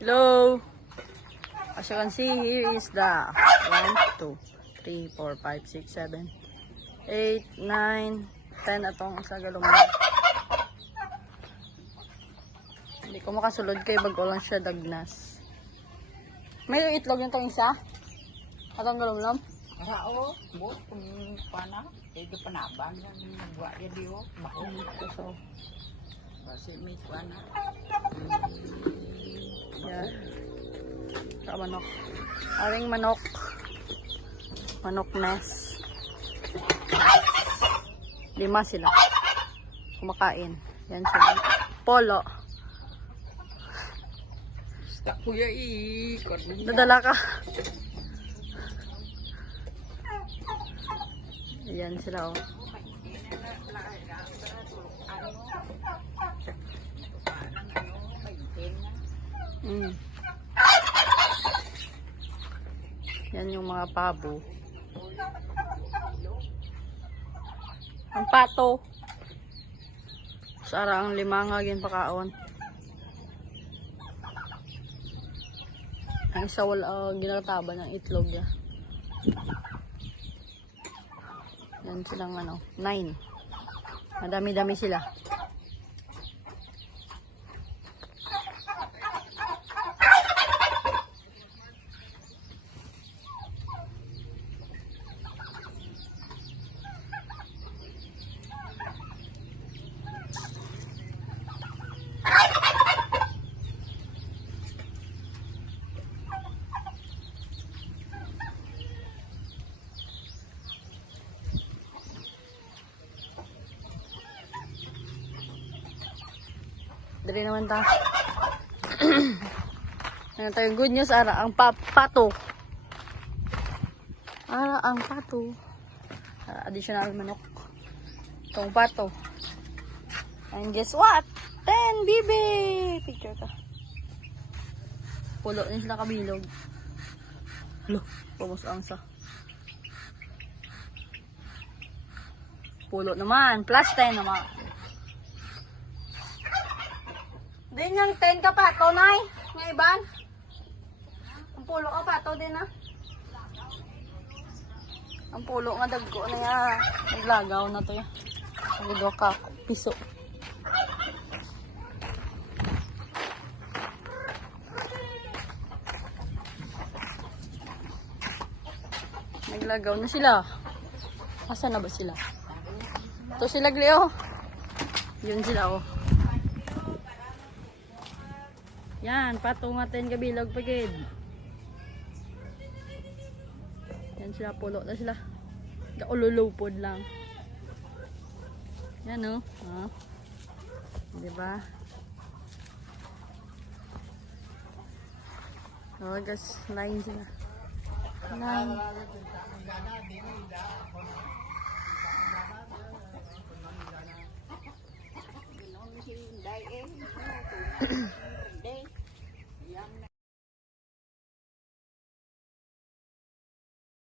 Hello. As you can see, here is the 1, 2, 3, 4, 5, 6, 7, 8, 9, 10 atong isa galumang. Hindi ko makasulod kay bago lang siya dagnas. May itlog yung tong isa? Atong galumlam? Oo, bo, kung pana, eh, di panabang yan, nagwa yan di o, bako, So, kasi may pana. Yeah. Sa manok. Aring manok. Manok nest. Lima sila. Kumakain. Yan sila. Polo. Basta kuya i, kung Dadala ka. Ayan sila oh. Mm. Yan yung mga pabo. Ang pato. Sara ang lima nga gin pakaon. Ang isa wala uh, ginataba ng itlog niya. Yan silang ano, nine. Madami-dami sila. Dali naman ta. ano tayo, good news, ara, ang pa pato. Ara, ang pato. Ara, additional manok. Itong pato. And guess what? Ten, bibi! Picture ka. Pulo niya sila kabilog. Lo, pumus ang sa. Pulo naman. Plus 10 naman. Din yung 10 ka pa, to nay. Nga iban. Ang pulo ka pa, to din ah. Ang pulo nga dagko na ya. Naglagaw na to ya. Nagdo ka, piso. Naglagaw na sila. Asa na ba sila? To sila Gleo. Yun sila oh. Yan, patungatin kabilog pagid. Yan sila, pulo na sila. Kaululupod lang. Yan oh. Ah. Diba? Oh, guys, line sila. Line. Dahil eh,